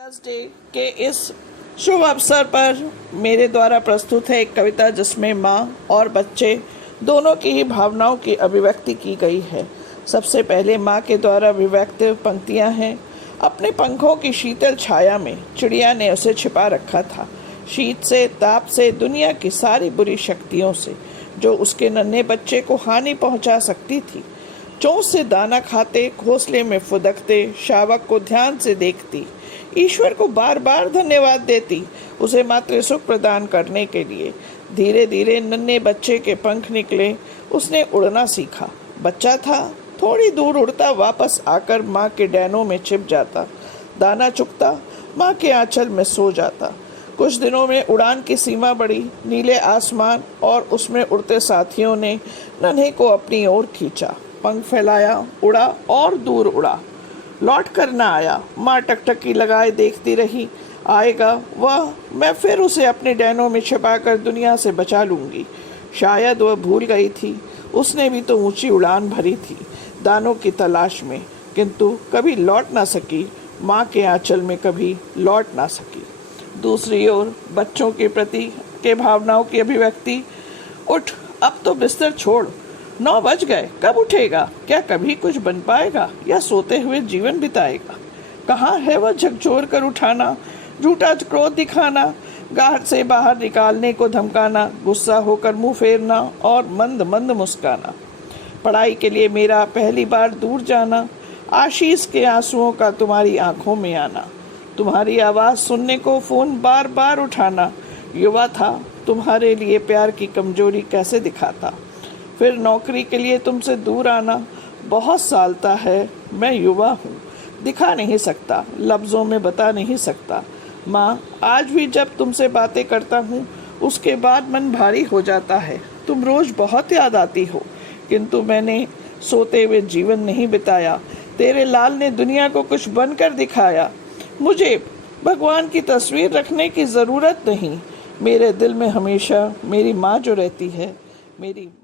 Mother's day के इस शुभ अवसर पर मेरे द्वारा प्रस्तुत है एक कविता जिसमें माँ और बच्चे दोनों की ही भावनाओं की अभिव्यक्ति की गई है। सबसे पहले माँ के द्वारा अभिव्यक्त पंक्तियाँ हैं। अपने पंखों की शीतल छाया में चिड़िया ने उसे छिपा रखा था, शीत से, ताप से, दुनिया की सारी बुरी शक्तियों से जो उसके नन्हे बच्चे को हानि पहुंचा सकती थी। चोंच से दाना खाते, घोंसले में फुदकते शावक को ध्यान से देखती, ईश्वर को बार बार धन्यवाद देती उसे मात्र सुख प्रदान करने के लिए। धीरे धीरे नन्हे बच्चे के पंख निकले, उसने उड़ना सीखा। बच्चा था, थोड़ी दूर उड़ता, वापस आकर माँ के डैनों में छिप जाता, दाना चुगता, माँ के आंचल में सो जाता। कुछ दिनों में उड़ान की सीमा बढ़ी, नीले आसमान और उसमें उड़ते साथियों ने नन्हे को अपनी ओर खींचा। पंख फैलाया, उड़ा और दूर उड़ा, लौट कर न आया। माँ टकटकी लगाए देखती रही, आएगा वह, मैं फिर उसे अपने डैनों में छिपाकर दुनिया से बचा लूंगी। शायद वह भूल गई थी, उसने भी तो ऊंची उड़ान भरी थी दानों की तलाश में, किंतु कभी लौट ना सकी, माँ के आंचल में कभी लौट ना सकी। दूसरी ओर बच्चों के प्रति के भावनाओं की अभिव्यक्ति। उठ, अब तो बिस्तर छोड़, 9 बज गए, कब उठेगा? क्या कभी कुछ बन पाएगा या सोते हुए जीवन बिताएगा? कहाँ है वह झकझोर कर उठाना, झूठा क्रोध दिखाना, गाहर से बाहर निकालने को धमकाना, गुस्सा होकर मुंह फेरना और मंद मंद मुस्काना। पढ़ाई के लिए मेरा पहली बार दूर जाना, आशीष के आंसुओं का तुम्हारी आंखों में आना, तुम्हारी आवाज़ सुनने को फ़ोन बार बार उठाना। युवा था, तुम्हारे लिए प्यार की कमजोरी कैसे दिखाता। फिर नौकरी के लिए तुमसे दूर आना, बहुत सालता है, मैं युवा हूँ, दिखा नहीं सकता, लफ्ज़ों में बता नहीं सकता। माँ, आज भी जब तुमसे बातें करता हूँ उसके बाद मन भारी हो जाता है। तुम रोज़ बहुत याद आती हो, किंतु मैंने सोते हुए जीवन नहीं बिताया। तेरे लाल ने दुनिया को कुछ बनकर दिखाया। मुझे भगवान की तस्वीर रखने की ज़रूरत नहीं, मेरे दिल में हमेशा मेरी माँ जो रहती है, मेरी माँ।